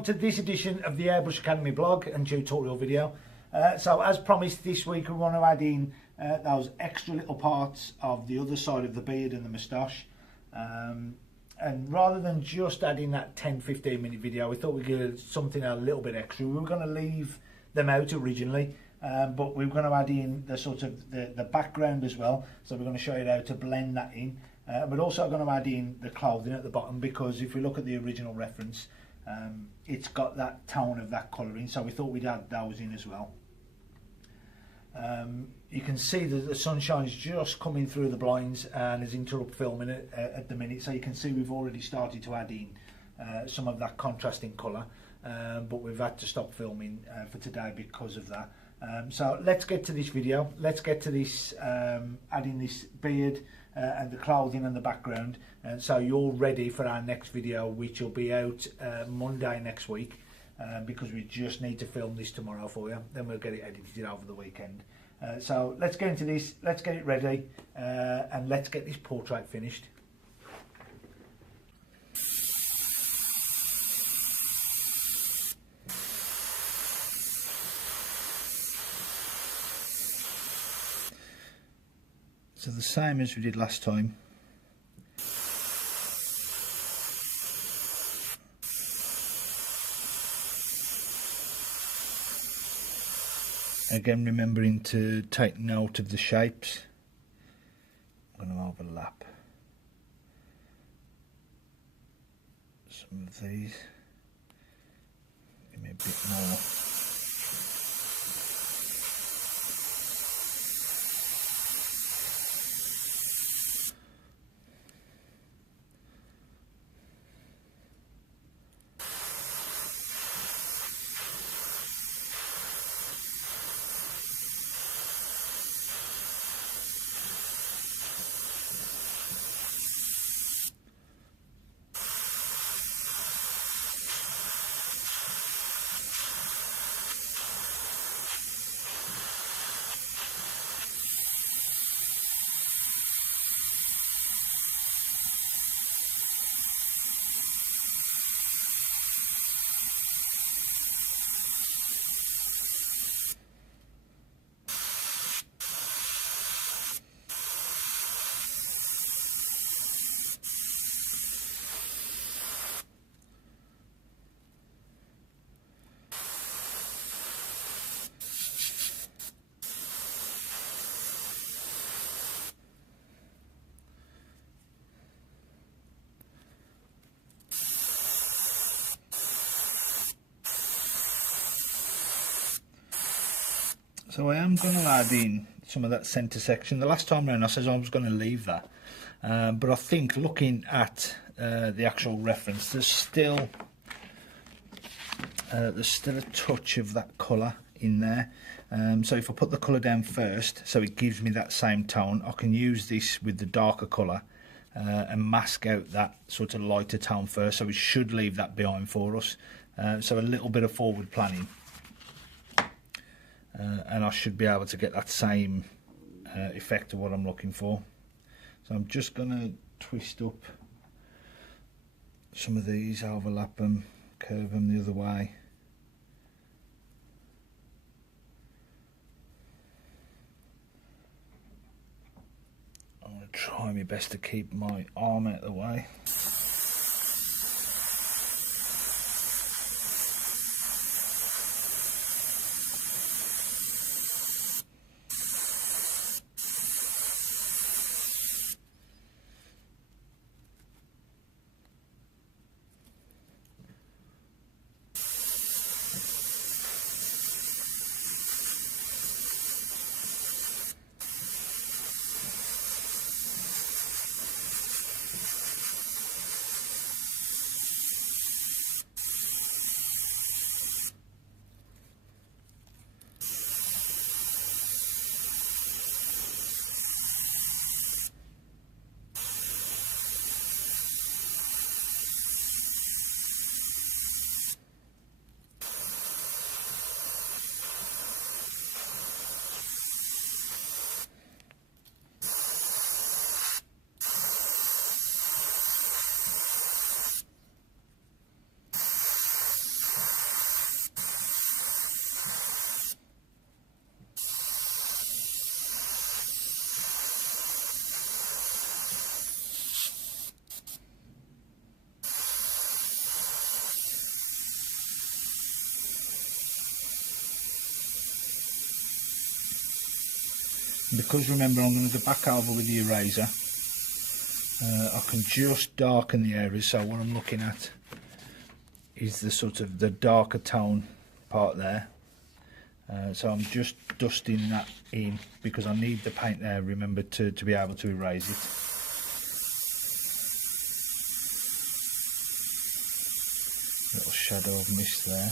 on to this edition of the Airbrush Academy blog and tutorial video. So as promised, this week we want to add in those extra little parts of the other side of the beard and the moustache. And rather than just adding that 10-15 minute video, we thought we'd give something a little bit extra. We were going to leave them out originally, but we're going to add in the sort of the background as well. So we're going to show you how to blend that in. But also going to add in the clothing at the bottom, because if we look at the original reference, it's got that tone of that colouring, so we thought we'd add those in as well. You can see that the sunshine's just coming through the blinds and is interrupt filming it at the minute, so you can see we've already started to add in some of that contrasting colour, but we've had to stop filming for today because of that. So let's get to this video. Let's get to this adding this beard and the clothing and the background, and so you're ready for our next video, which will be out Monday next week, because we just need to film this tomorrow for you, then we'll get it edited over the weekend. So let's get into this, let's get it ready, and let's get this portrait finished. So the same as we did last time. Again, remembering to take note of the shapes. I'm going to overlap some of these. Give me a bit more. So I am going to add in some of that centre section. The last time round I said I was going to leave that, but I think looking at the actual reference, there's still a touch of that colour in there. So if I put the colour down first, so it gives me that same tone, I can use this with the darker colour and mask out that sort of lighter tone first, so it should leave that behind for us. So a little bit of forward planning. And I should be able to get that same effect of what I'm looking for. So I'm just going to twist up some of these, overlap them, curve them the other way. I'm going to try my best to keep my arm out of the way. Because remember, I'm going to go back over with the eraser. I can just darken the areas, so what I'm looking at is the sort of the darker tone part there. So I'm just dusting that in because I need the paint there, remember, to be able to erase it. Little shadow of mist there.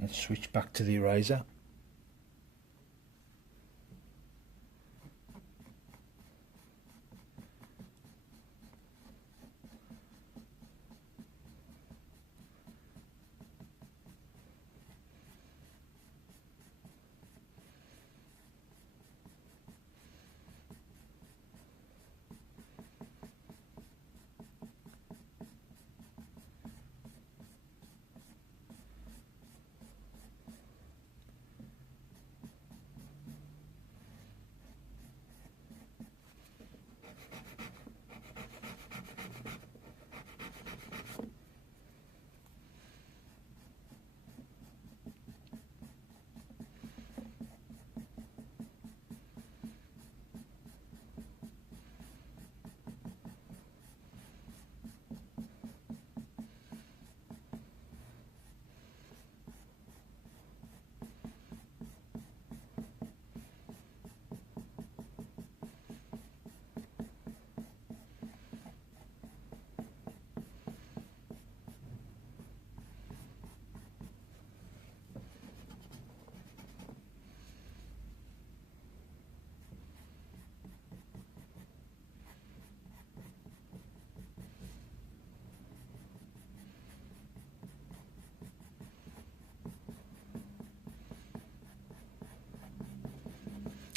Let's switch back to the eraser.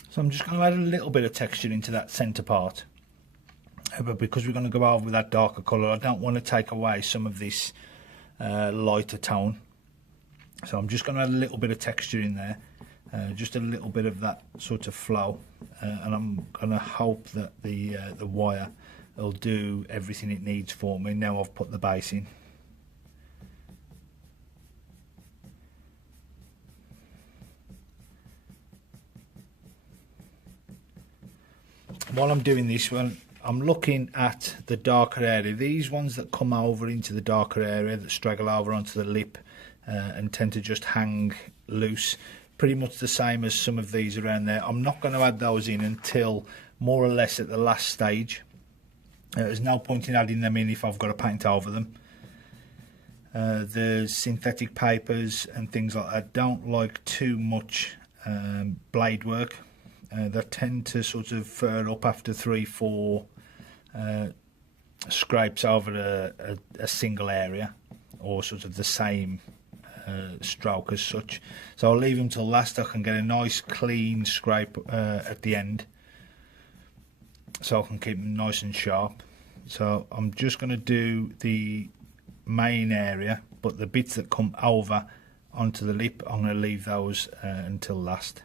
So I'm just going to add a little bit of texture into that centre part. But because we're going to go over with that darker colour, I don't want to take away some of this lighter tone. So I'm just going to add a little bit of texture in there. Just a little bit of that sort of flow. And I'm going to hope that the wire will do everything it needs for me. Now I've put the base in. While I'm doing this one, I'm looking at the darker area. These ones that come over into the darker area, that straggle over onto the lip and tend to just hang loose, pretty much the same as some of these around there. I'm not going to add those in until more or less at the last stage. There's no point in adding them in if I've got to paint over them. The synthetic papers and things like that don't like too much blade work. They tend to sort of fur up after 3-4 scrapes over a single area, or sort of the same stroke as such. So I'll leave them till last. I can get a nice clean scrape at the end, so I can keep them nice and sharp. So I'm just going to do the main area, but the bits that come over onto the lip, I'm going to leave those until last.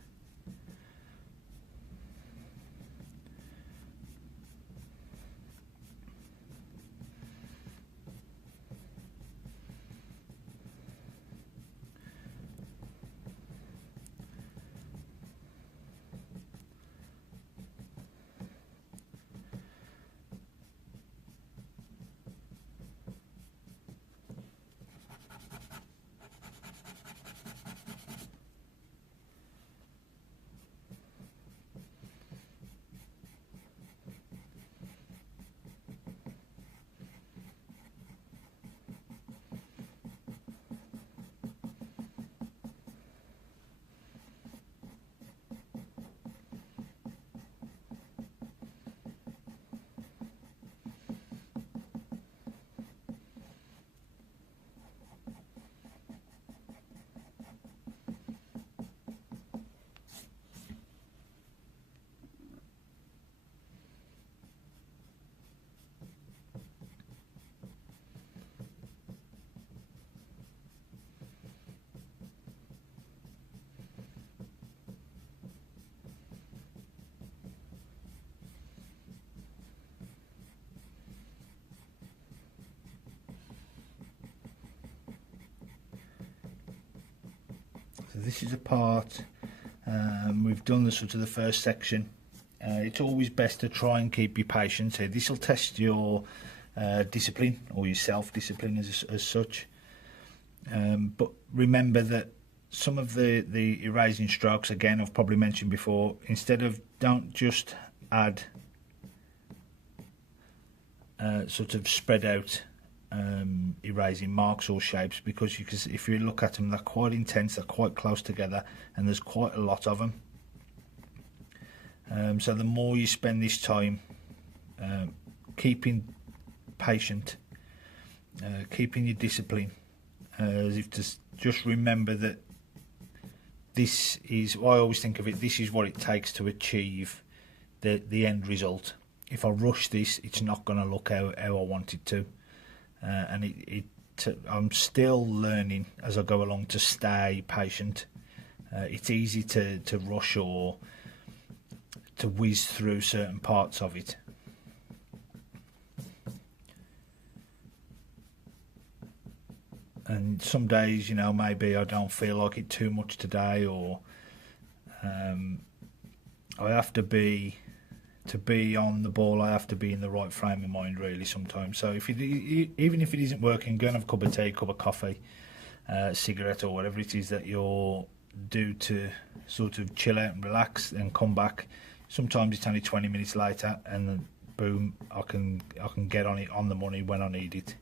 this is a part, we've done the sort of the first section. It's always best to try and keep your patience here. This will test your discipline, or your self-discipline as such. But remember that some of the erasing strokes, again, I've probably mentioned before, don't just add sort of spread out erasing marks or shapes, because if you look at them, they're quite intense, they're quite close together, and there's quite a lot of them. So the more you spend this time keeping patient, keeping your discipline, as if to just remember that this is, I always think of it, this is what it takes to achieve the end result. If I rush this, it's not going to look how I want it to, and I'm still learning as I go along to stay patient. It's easy to rush or to whiz through certain parts of it. And some days, you know, maybe I don't feel like it too much today, or I have to be on the ball, I have to be in the right frame of mind really sometimes. So even if it isn't working, go and have a cup of tea, cup of coffee, cigarette, or whatever it is that you're due to sort of chill out and relax and come back. Sometimes it's only 20 minutes later, and then boom, I can get on it on the money when I need it.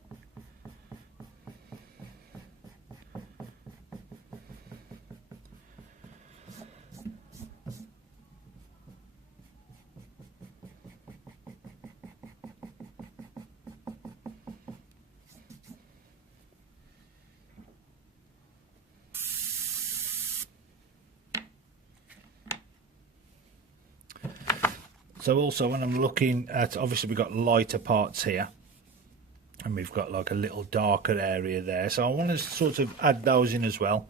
So also, when I'm looking at, obviously we've got lighter parts here, and we've got like a little darker area there, so I want to sort of add those in as well.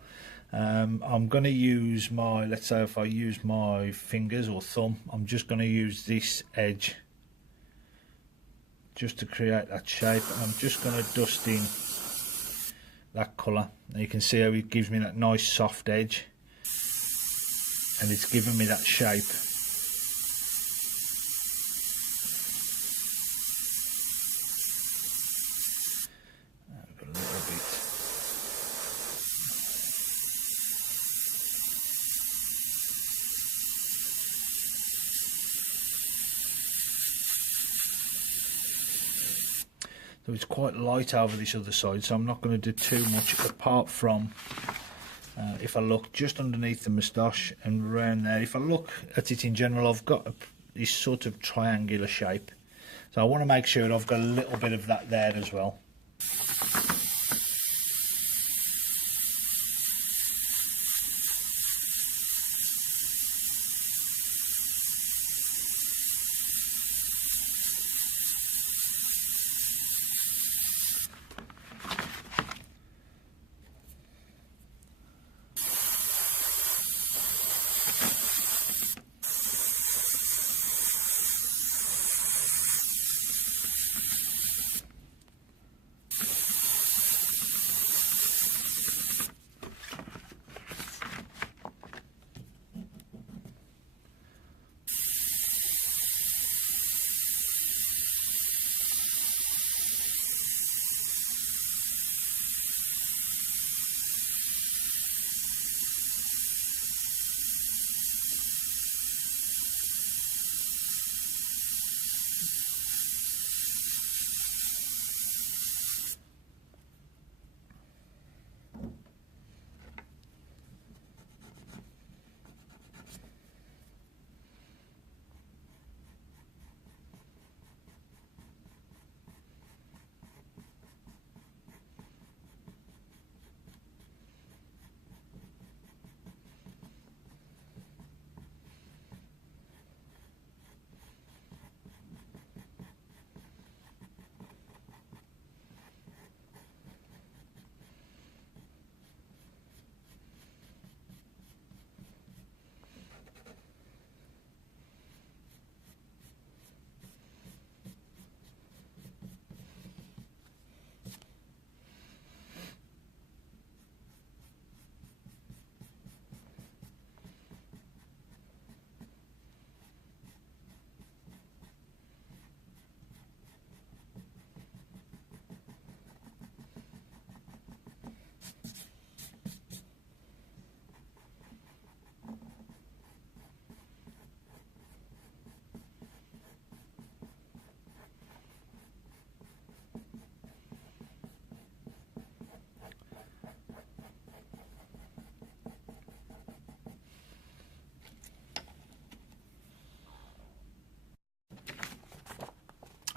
I'm going to use let's say if I use my fingers or thumb, I'm just going to use this edge just to create that shape, and I'm just going to dust in that colour, and you can see how it gives me that nice soft edge, and it's giving me that shape. So it's quite light over this other side, so I'm not going to do too much, apart from if I look just underneath the moustache and around there. If I look at it in general, I've got this sort of triangular shape, so I want to make sure I've got a little bit of that there as well.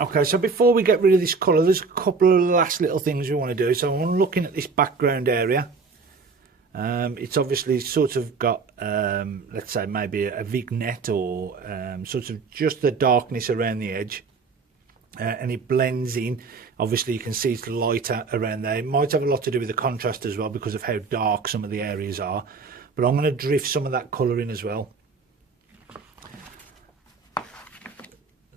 Okay, so before we get rid of this colour, there's a couple of last little things we want to do. So I'm looking at this background area. It's obviously sort of got, let's say maybe a vignette or sort of just the darkness around the edge. And it blends in. Obviously you can see it's lighter around there. It might have a lot to do with the contrast as well because of how dark some of the areas are. But I'm going to drift some of that colour in as well.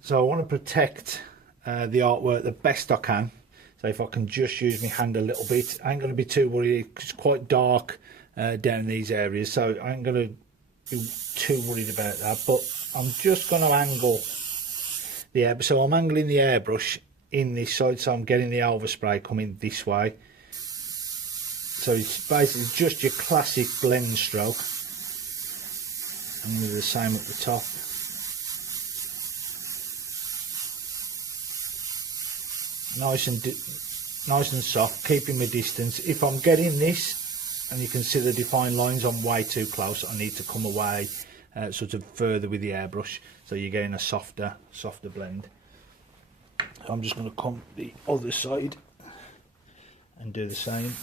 So I want to protect the artwork the best I can. So if I can just use my hand a little bit, I ain't going to be too worried. It's quite dark down these areas, so I ain't going to be too worried about that. But I'm just going to angle the airbrush. So I'm angling the airbrush in this side, so I'm getting the overspray coming this way. So it's basically just your classic blend stroke. And do the same at the top. Nice and soft, keeping my distance. If I'm getting this, and you can see the defined lines, I'm way too close. I need to come away sort of further with the airbrush, so you're getting a softer blend. So I'm just going to come the other side and do the same.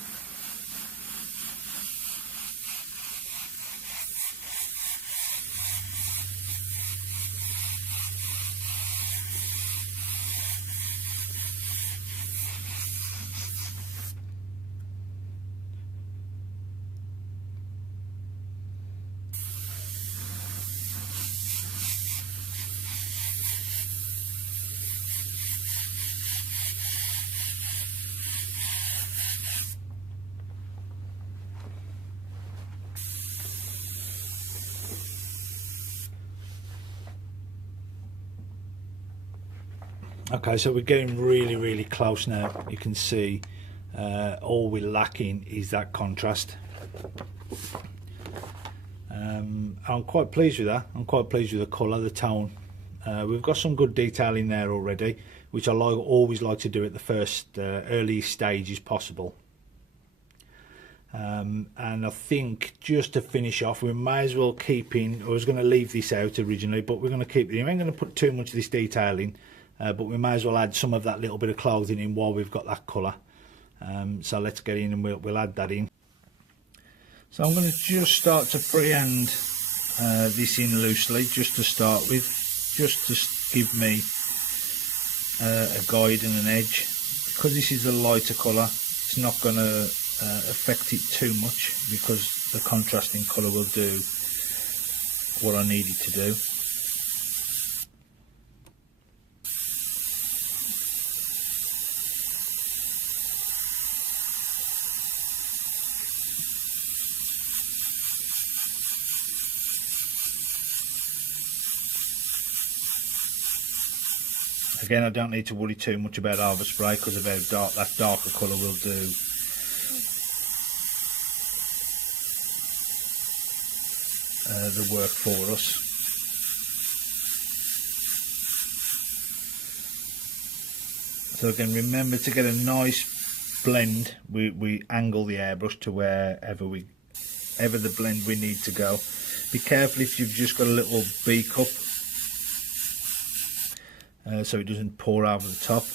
Okay, so we're getting really close now. You can see all we're lacking is that contrast. I'm quite pleased with that. I'm quite pleased with the colour, the tone. We've got some good detail in there already, which I always like to do at the first early stages possible. And I think just to finish off, we may as well keep in, I was going to leave this out originally, but we're going to keep it in. We ain't going to put too much of this detail in. But we may as well add some of that little bit of clothing in while we've got that colour. So let's get in and we'll add that in. So I'm going to just start to freehand this in loosely, just to start with, just to give me a guide and an edge. Because this is a lighter colour, it's not going to affect it too much, because the contrasting colour will do what I need it to do. Again, I don't need to worry too much about overspray because of how dark that darker colour will do. The work for us. So again, remember to get a nice blend. We angle the airbrush to wherever the blend we need to go. Be careful if you've just got a little B cup. So it doesn't pour over the top.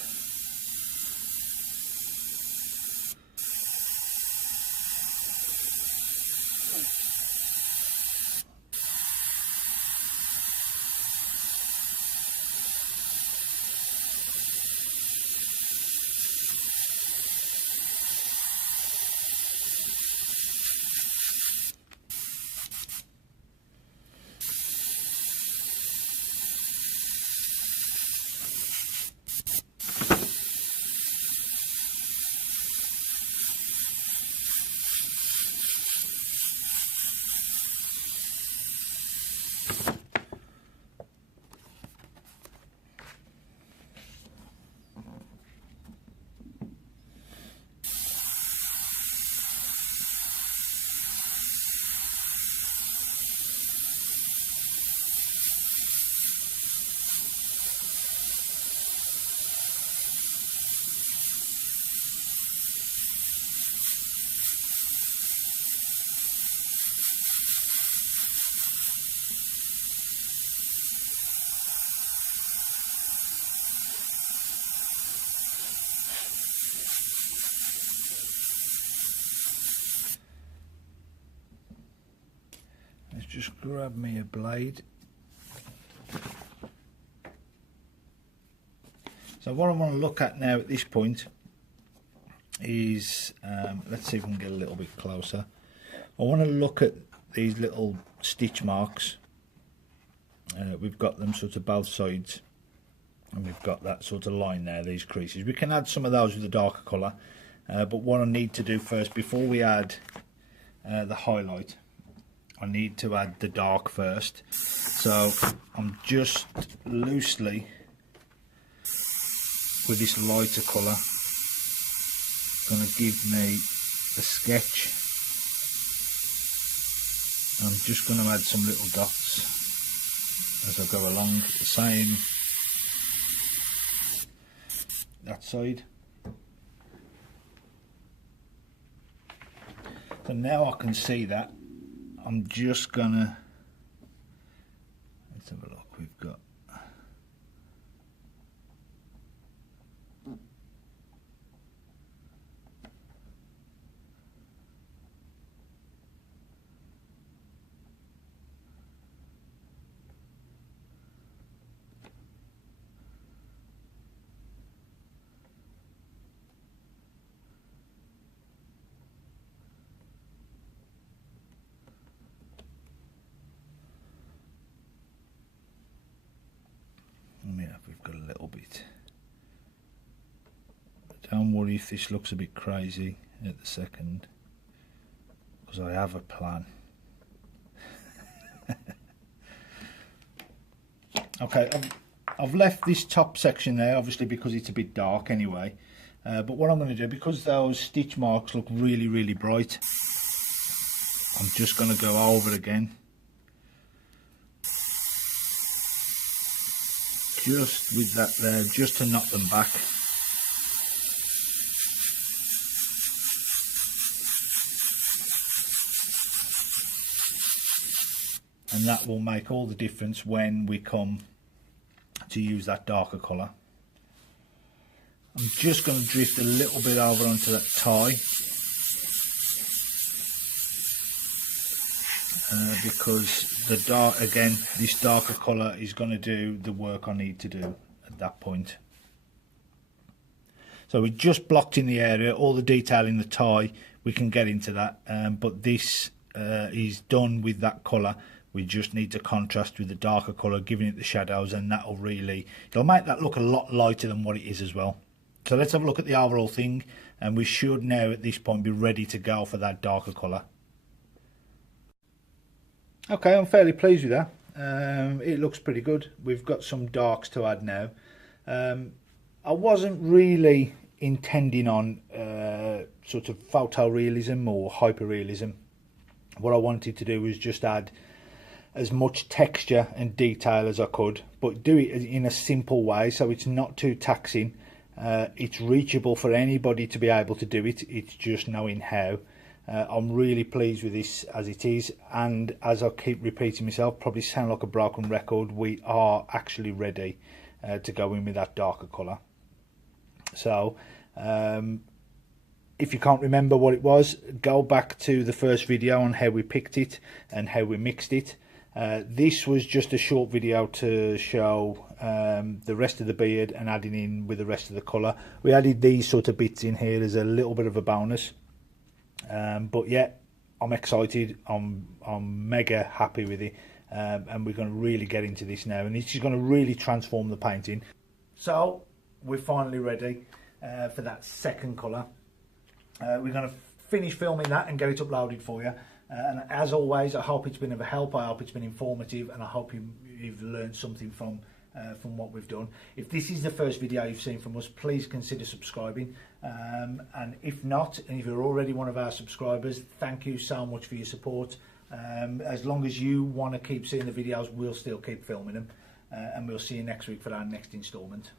just grab me a blade. So what I want to look at now at this point is, let's see if we can get a little bit closer. I want to look at these little stitch marks. We've got them sort of both sides, and we've got that sort of line there, these creases. We can add some of those with a darker colour, but what I need to do first, before we add the highlight, I need to add the dark first. So I'm just loosely, with this lighter colour, going to give me a sketch. I'm just going to add some little dots as I go along, the same that side. So now I can see that. I'm just gonna, let's have a look, we've got we've got a little bit. Don't worry if this looks a bit crazy at the second, because I have a plan. Okay, I've left this top section there, obviously because it's a bit dark anyway, but what I'm going to do, because those stitch marks look really, really bright, I'm just going to go over again, just with that there, just to knock them back. And that will make all the difference when we come to use that darker colour. I'm just going to drift a little bit over onto that tie, because the dark, again, this darker colour is going to do the work I need to do at that point. So we just blocked in the area, all the detail in the tie, we can get into that, but this is done with that colour. We just need to contrast with the darker colour, giving it the shadows, and that'll really, it'll make that look a lot lighter than what it is as well. So let's have a look at the overall thing, and we should now at this point be ready to go for that darker colour. Okay, I'm fairly pleased with that. It looks pretty good. We've got some darks to add now. I wasn't really intending on sort of photorealism or hyperrealism. What I wanted to do was just add as much texture and detail as I could, but do it in a simple way so it's not too taxing. It's reachable for anybody to be able to do it. It's just knowing how. I'm really pleased with this as it is, and as I keep repeating myself, probably sound like a broken record, we are actually ready to go in with that darker colour. So if you can't remember what it was, go back to the first video on how we picked it and how we mixed it. This was just a short video to show the rest of the beard and adding in with the rest of the colour. We added these sort of bits in here as a little bit of a bonus. But yeah, I'm excited, I'm mega happy with it, and we're going to really get into this now, and this is going to really transform the painting. So we're finally ready for that second colour. We're going to finish filming that and get it uploaded for you, and as always, I hope it's been of a help, I hope it's been informative, and I hope you've learned something from what we've done. If this is the first video you've seen from us, please consider subscribing, and if not, and if you're already one of our subscribers, thank you so much for your support. As long as you want to keep seeing the videos, we'll still keep filming them, and we'll see you next week for our next instalment.